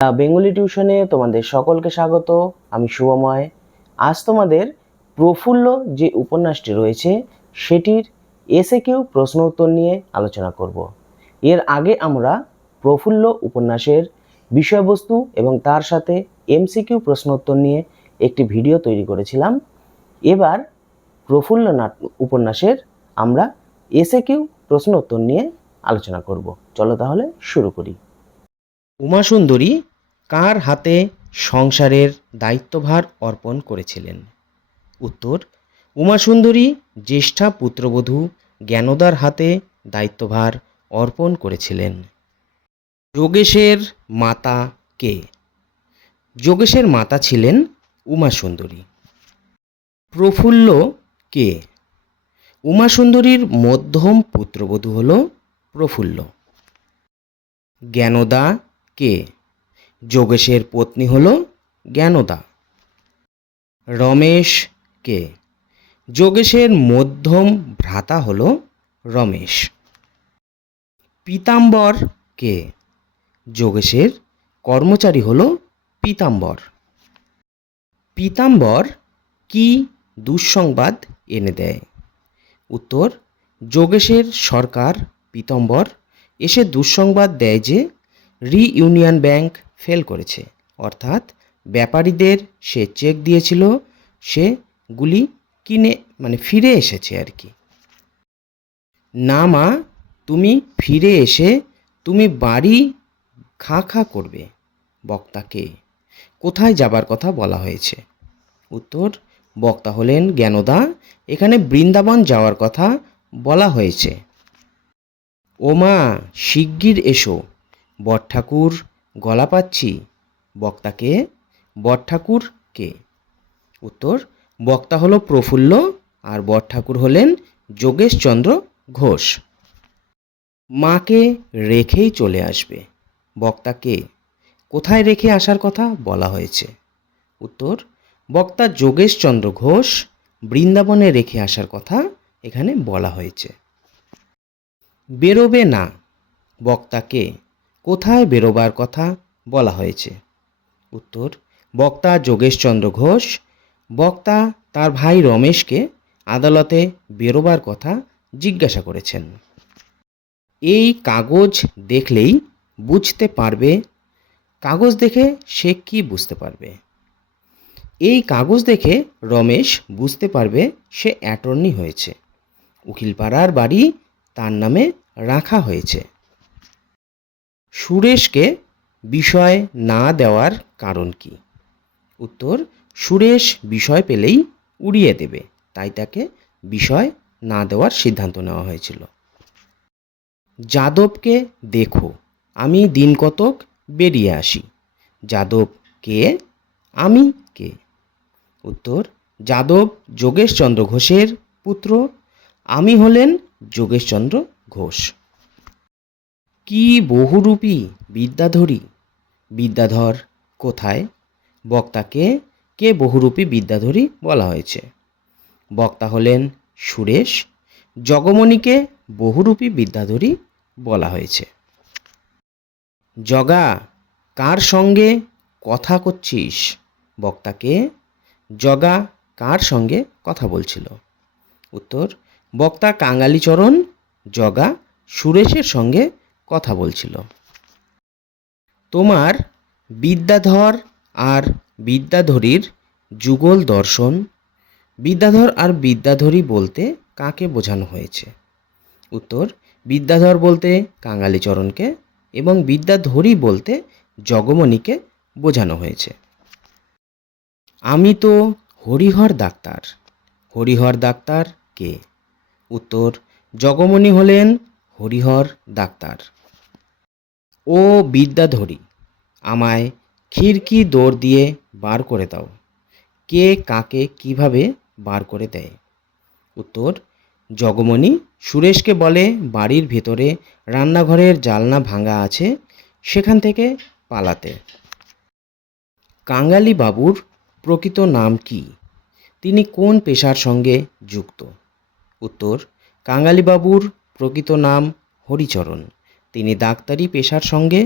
Bengali টিউশনে তোমাদের সকলকে স্বাগত। আমি শুভময়। আজ তোমাদের প্রফুল্ল যে উপন্যাসটি রয়েছে সেটির এসএকিউ প্রশ্ন উত্তর নিয়ে আলোচনা করব। এর আগে আমরা প্রফুল্ল উপন্যাসের বিষয়বস্তু এবং তার সাথে এমসিকিউ প্রশ্ন উত্তর নিয়ে একটি ভিডিও তৈরি করেছিলাম। এবার প্রফুল্ল উপন্যাসের আমরা এসএকিউ প্রশ্ন উত্তর নিয়ে আলোচনা করব। চলো তাহলে শুরু করি। উমাসুন্দরী কার হাতে সংসারের দায়িত্বভার অর্পণ করেছিলেন? উত্তর, উমাসুন্দরী জ্যেষ্ঠা পুত্রবধূ জ্ঞানদার হাতে দায়িত্বভার অর্পণ করেছিলেন। যোগেশের মাতা কে? যোগেশের মাতা ছিলেন উমাসুন্দরী। প্রফুল্ল কে? উমাসুন্দরীর মধ্যম পুত্রবধূ হল প্রফুল্ল। জ্ঞানদা কে? যোগেশের পত্নী হল জ্ঞানদা। রমেশ কে? যোগেশের মধ্যম ভ্রাতা হল রমেশ। পীতাম্বর কে? যোগেশের কর্মচারী হল পীতাম্বর। পীতাম্বর কি দুঃসংবাদ এনে দেয়? উত্তর, যোগেশের সরকার পীতাম্বর এসে দুঃসংবাদ দেয় যে রিইউনিয়ন ব্যাংক ফেল করেছে, অর্থাৎ ব্যাপারীদের সে চেক দিয়েছিল সেগুলি ফিরে এসেছে আর কি। না মা, তুমি ফিরে এসে তুমি বাড়ি খা খা করবে। বক্তাকে কোথায় যাবার কথা বলা হয়েছে? উত্তর, বক্তা হলেন জ্ঞানদা। এখানে বৃন্দাবন যাওয়ার কথা বলা হয়েছে। ও মা, শিগগির এসো, বড়ঠাকুর গলা পাচ্ছি। বক্তাকে? বড়ঠাকুর কে? উত্তর, বক্তা হলো প্রফুল্ল আর বড়ঠাকুর হলেন যোগেশচন্দ্র ঘোষ। মাকে রেখেই চলে আসবে। বক্তাকে? কোথায় রেখে আসার কথা বলা হয়েছে? উত্তর, বক্তা যোগেশচন্দ্র ঘোষ বৃন্দাবনে রেখে আসার কথা এখানে বলা হয়েছে। বেরোবে না। বক্তাকে? কোথায় বেরোবার কথা বলা হয়েছে? উত্তর, বক্তা যোগেশচন্দ্র ঘোষ বক্তা তার ভাই রমেশকে আদালতে বেরোবার কথা জিজ্ঞাসা করেছেন। এই কাগজ দেখলেই বুঝতে পারবে। কাগজ দেখে সে কি বুঝতে পারবে? এই কাগজ দেখে রমেশ বুঝতে পারবে সে অ্যাটর্নি হয়েছে। উকিলপাড়ার বাড়ি তার নামে রাখা হয়েছে। সুরেশকে বিষয় না দেওয়ার কারণ কি? উত্তর, সুরেশ বিষয় পেলেই উড়িয়ে দেবে, তাই তাকে বিষয় না দেওয়ার সিদ্ধান্ত নেওয়া হয়েছিল। যাদবকে দেখো, আমি দিন কতক বেরিয়ে আসি। যাদব কে? আমি কে? উত্তর, যাদব যোগেশচন্দ্র ঘোষের পুত্র। আমি হলেন যোগেশচন্দ্র ঘোষ। কি বহুরূপী বিদ্যাধরী? বিদ্যাধর কোথায়? বক্তাকে? কে বহুরূপী বিদ্যাধরী বলা হয়েছে? বক্তা হলেন সুরেশ। জগমণিকে বহুরূপী বিদ্যাধরী বলা হয়েছে। জগা, কার সঙ্গে কথা করছিস? বক্তাকে? জগা কার সঙ্গে কথা বলছিল? উত্তর, বক্তা কাঙালিচরণ জগা সুরেশের সঙ্গে কথা বলছিল। তোমার বিদ্যাধর আর বিদ্যাধরীর যুগল দর্শন। বিদ্যাধর আর বিদ্যাধরী বলতে কাকে বোঝানো হয়েছে? উত্তর, বিদ্যাধর বলতে কাঙালিচরণকে এবং বিদ্যাধরী বলতে জগমণিকে বোঝানো হয়েছে। আমি তো হরিহর ডাক্তার। হরিহর ডাক্তার কে? উত্তর, জগমণি হলেন হরিহর ডাক্তার। ও বিদ্যাধরী, আমায় খিড়কি দৌড় দিয়ে বার করে দাও। কে কাকে কিভাবে বার করে দেয়? উত্তর, জগমণি সুরেশকে বলে বাড়ির ভেতরে রান্নাঘরের জানলা ভাঙা আছে, সেখান থেকে পালাতে। কাঙালি বাবুর প্রকৃত নাম কি? তিনি কোন পেশার সঙ্গে যুক্ত? উত্তর, কাঙালি বাবুর প্রকৃত নাম হরিচরণ। তিনি ডাক্তারি পেশার সঙ্গে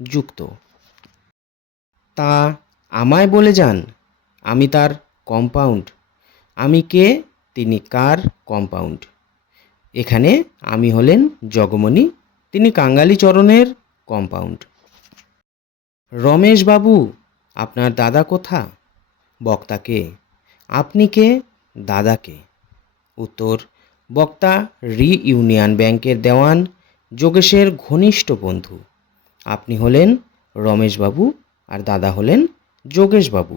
যুক্ত। তা আমায় বলে যান, আমি তার কম্পাউন্ড। আমি কে, তিনি কার কম্পাউন্ড। এখানে আমি হলেন জগমণি, তিনি কাঙালিচরণের কম্পাউন্ড। রমেশবাবু, আপনার দাদা কোথা? বক্তাকে, আপনি কে, দাদাকে। উত্তর, বক্তা ইউনিয়ন ব্যাংকের দেওয়ান, যোগেশের ঘনিষ্ঠ বন্ধু। আপনি হলেন রমেশবাবু আর দাদা হলেন যোগেশবাবু।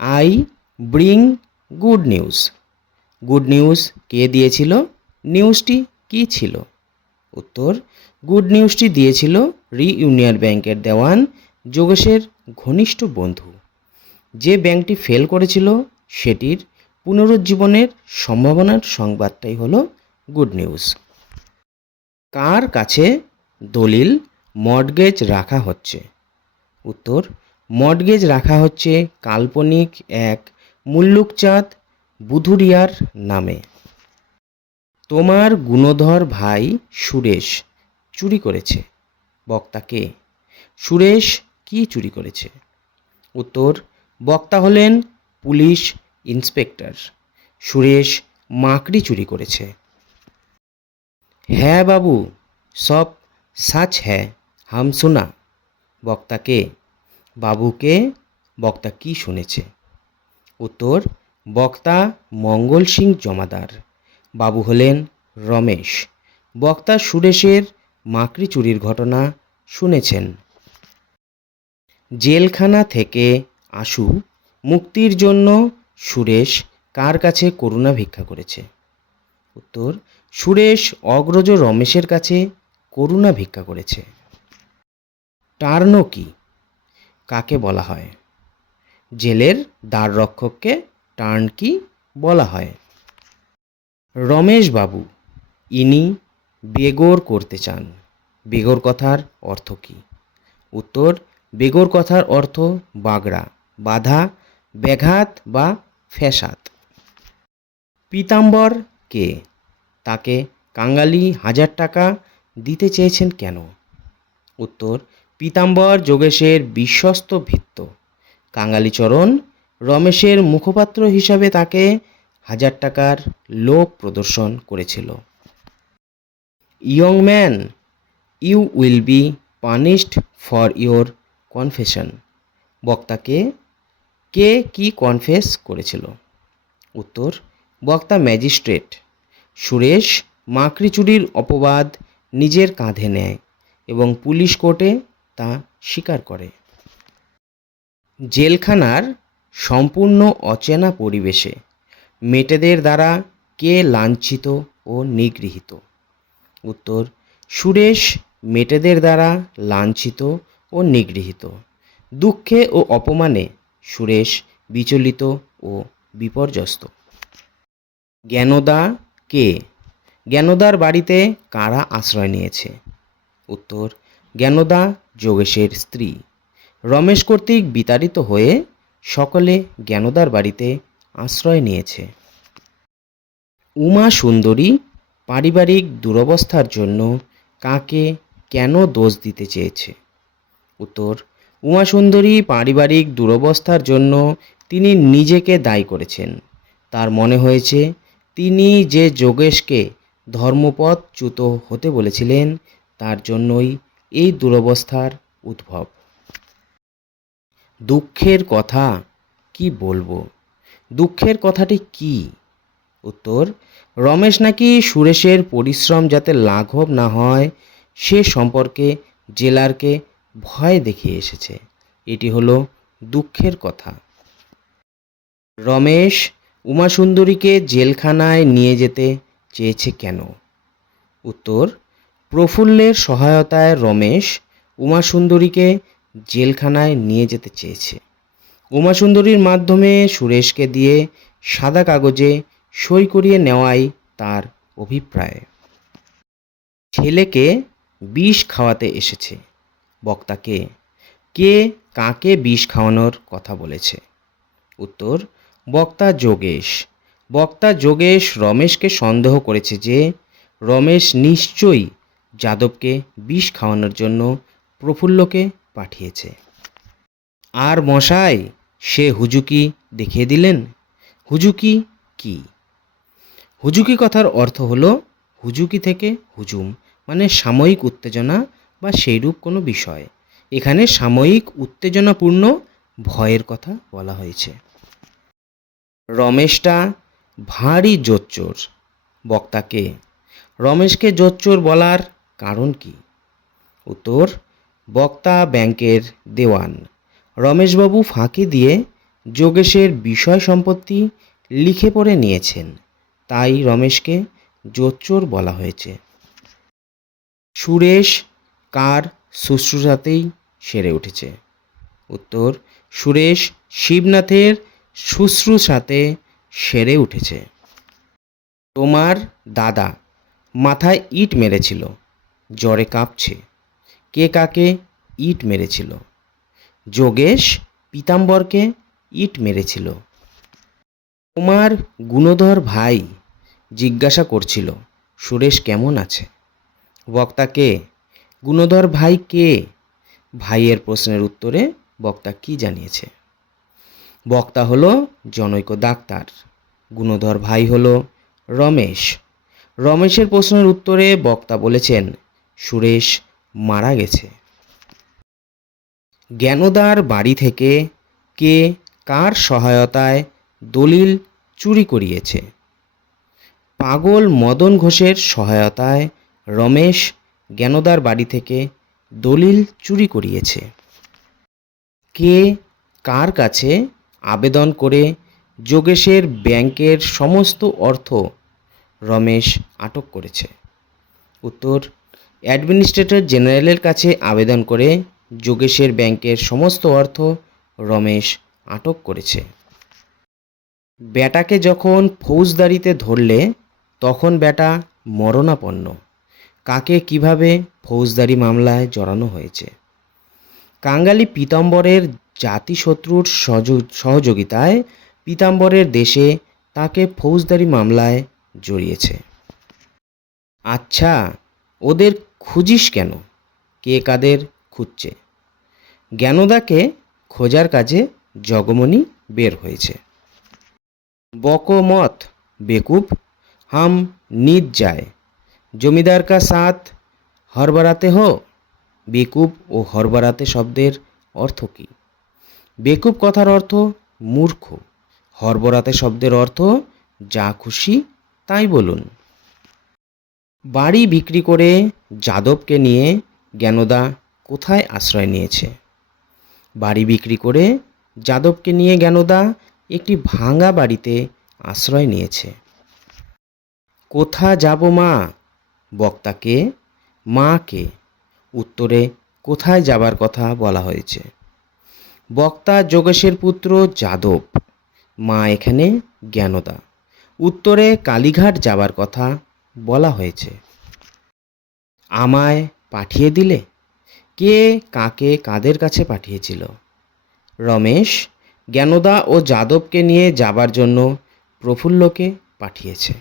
I bring good news. Good news কে দিয়েছিল? নিউজটি কি ছিল? উত্তর, গুড নিউজটি দিয়েছিল ইউনিয়ন ব্যাংকের দেওয়ান, যোগেশের ঘনিষ্ঠ বন্ধু। যে ব্যাংকটি ফেল করেছিল সেটির পুনরুজ্জীবনের সম্ভাবনার সংবাদটাই হলো গুড নিউজ। কার কাছে দলিল মর্টগেজ রাখা হচ্ছে? উত্তর, মর্টগেজ রাখা হচ্ছে কাল্পনিক এক মুল্লুকচাঁদ বুধুরিয়ার নামে। তোমার গুণধর ভাই সুরেশ চুরি করেছে। বক্তাকে, সুরেশ কি চুরি করেছে? উত্তর, বক্তা হলেন পুলিশ ইন্সপেক্টর। সুরেশ মাকড়ি চুরি করেছে। হ্যাঁ বাবু, সব সাচ হ্যাঁ, হাম শোনা। বক্তাকে, বাবুকে, বক্তা কি শুনেছে? উত্তর, বক্তা মঙ্গল সিং জমাদার। বাবু হলেন রমেশ। বক্তা সুরেশের মাকড়ি চুরির ঘটনা শুনেছেন। জেলখানা থেকে আশু মুক্তির জন্য সুরেশ কার কাছে করুণা ভিক্ষা করেছে? উত্তর, সুরেশ অগ্রজ রমেশের কাছে করুণা ভিক্ষা করেছে। টার্নো কি, কাকে বলা হয়? জেলের দ্বাররক্ষককে টার্নকি বলা হয়। রমেশবাবু, ইনি বেগর করতে চান। বেগর কথার অর্থ কী? উত্তর, বেগর কথার অর্থ বাগড়া, বাধা, ব্যাঘাত বা ফ্যাসাদ। পীতাম্বর কে? তাকে কাঙালি 1000 টাকা দিতে চেয়েছেন কেন? উত্তর, পীতাম্বর যোগেশের বিশ্বস্ত ভৃত্য। কাঙালিচরণ রমেশের মুখপাত্র হিসাবে তাকে 1000 টাকার লোভ প্রদর্শন করেছিল। Young man, you will be punished for your confession. বক্তাকে, কে কি কনফেস করেছিল? উত্তর, বক্তা ম্যাজিস্ট্রেট। সুরেশ মাকড়ি চুরির অপবাদ নিজের কাঁধে নেয় এবং পুলিশ কোর্টে তা স্বীকার করে। জেলখানার সম্পূর্ণ অচেনা পরিবেশে মেটেদের দ্বারা কে লাঞ্ছিত ও নিগৃহীত? উত্তর, সুরেশ মেটেদের দ্বারা লাঞ্ছিত ও নিগৃহীত। দুঃখে ও অপমানে সুরেশ বিচলিত ও বিপর্যস্ত। জ্ঞানদা কে? জ্ঞানদার বাড়িতে কারা আশ্রয় নিয়েছে? উত্তর, জ্ঞানদা যোগেশের স্ত্রী। রমেশ কর্তৃক বিতাড়িত হয়ে সকলে জ্ঞানদার বাড়িতে আশ্রয় নিয়েছে। উমা সুন্দরী পারিবারিক দুরবস্থার জন্য কাকে কেন দোষ দিতে চেয়েছে? উত্তর, উমা সুন্দরী পারিবারিক দুরবস্থার জন্য তিনি নিজেকে দায়ী করেছেন। তার মনে হয়েছে তিনি যে যোগেশকে ধর্মপদচ্যুত হতে বলেছিলেন তার জন্যই এই দুরবস্থার উদ্ভব। দুঃখের কথা কি বলবো? দুঃখের কথাটি কি? উত্তর, রমেশ নাকি সুরেশের পরিশ্রম যাতে লাঘব না হয় সে সম্পর্কে জেলারকে ভয় দেখিয়ে এসেছে। এটি হলো দুঃখের কথা। রমেশ উমাসুন্দরীকে জেলখানায় নিয়ে যেতে চেয়েছে কেন? উত্তর, প্রফুল্লের সহায়তায় রমেশ উমাসুন্দরীকে জেলখানায় নিয়ে যেতে চেয়েছে। উমাসুন্দরীর মাধ্যমে সুরেশকে দিয়ে সাদা কাগজে সই করিয়ে নেওয়াই তার অভিপ্রায়। ছেলেকে বিষ খাওয়াতে এসেছে। বক্তাকে, কে কাকে বিষ খাওয়ানোর কথা বলেছে? উত্তর, বক্তা যোগেশ। বক্তা যোগেশ রমেশকে সন্দেহ করেছে যে রমেশ নিশ্চয়ই যাদবকে বিষ খাওয়ানোর জন্য প্রফুল্লকে পাঠিয়েছে। আর মশাই সে হুজুকি দেখিয়ে দিলেন। হুজুকি কি? হুজুকি কথার অর্থ হলো হুজুকি থেকে হুজুম, মানে সাময়িক উত্তেজনা বা সেইরূপ কোনো বিষয়। এখানে সাময়িক উত্তেজনাপূর্ণ ভয়ের কথা বলা হয়েছে। রমেশটা ভারী জোচ্চোর। বক্তাকে রমেশকে জোচ্চোর বলার কারণ কি? উত্তর, বক্তা ব্যাংকের দেওয়ান। রমেশবাবু ফাঁকি দিয়ে যোগেশের বিষয় সম্পত্তি লিখে পড়ে নিয়েছেন, তাই রমেশকে জোচ্চোর বলা হয়েছে। সুরেশ কার শুশ্রূষাতেই সেরে উঠেছে? উত্তর, সুরেশ শিবনাথের শুশ্রূষাতে সেরে উঠেছে। তোমার দাদা মাথায় ইট মেরেছিল, জ্বরে কাঁপছে। কে কাকে ইট মেরেছিল? যোগেশ পীতাম্বরকে ইট মেরেছিল। তোমার গুণধর ভাই জিজ্ঞাসা করছিল সুরেশ কেমন আছে। বক্তা কে? গুণধর ভাই কে? ভাইয়ের প্রশ্নের উত্তরে বক্তা কি জানিয়েছে? বক্তা হলো জনৈক ডাক্তার, গুণধর ভাই হলো রমেশ। রমেশের প্রশ্নের উত্তরে বক্তা বলেছেন সুরেশ মারা গেছে। জ্ঞানদার বাড়ি থেকে কে কার সহায়তায় দলিল চুরি করিয়েছে? পাগল মদন ঘোষের সহায়তায় রমেশ জ্ঞানদার বাড়ি থেকে দলিল চুরি করিয়েছে। কে কার কাছে আবেদন করে যোগেশের ব্যাংকের সমস্ত অর্থ রমেশ আটক করেছে? উত্তর, অ্যাডমিনিস্ট্রেটর জেনারেলের কাছে আবেদন করে যোগেশের ব্যাংকের সমস্ত অর্থ রমেশ আটক করেছে। ব্যাটাকে যখন ফৌজদারিতে ধরলে তখন ব্যাটা মরণাপন্ন। কাকে কিভাবে ফৌজদারি মামলায় জড়ানো হয়েছে? কাঙালি পীতাম্বরের জাতিশত্রুর সহযোগিতায় পীতাম্বরের দেশে তাকে ফৌজদারি মামলায় জড়িয়েছে। আচ্ছা, ওদের খুঁজিস কেন? কে কাদের খুঁজছে? জ্ঞানদাকে খোঁজার কাজে জগমণি বের হয়েছে। বকো মত বেকুব, হাম নিজ যায়, জমিদার কা সাথ হরবরাতে হো। বেকুব ও হরবরাতে শব্দের অর্থ কী? বেকুব কথার অর্থ মূর্খ, হরবরাতে শব্দের অর্থ যা খুশি তাই বলুন। বাড়ি বিক্রি করে যাদবকে নিয়ে জ্ঞানদা কোথায় আশ্রয় নিয়েছে? বাড়ি বিক্রি করে যাদবকে নিয়ে জ্ঞানদা একটি ভাঙা বাড়িতে আশ্রয় নিয়েছে। কোথা যাব মা? বক্তাকে মাকে উত্তরে কোথায় যাবার কথা বলা হয়েছে? বক্তা যোগেশের পুত্র যাদব, মা এখানে জ্ঞানদা। উত্তরে কালীঘাট যাবার কথা বলা হয়েছে। আমায় পাঠিয়ে দিলে? কে কাকে কাদের কাছে পাঠিয়েছিল? রমেশ জ্ঞানদা ও যাদবকে নিয়ে যাবার জন্য প্রফুল্লকে পাঠিয়েছে।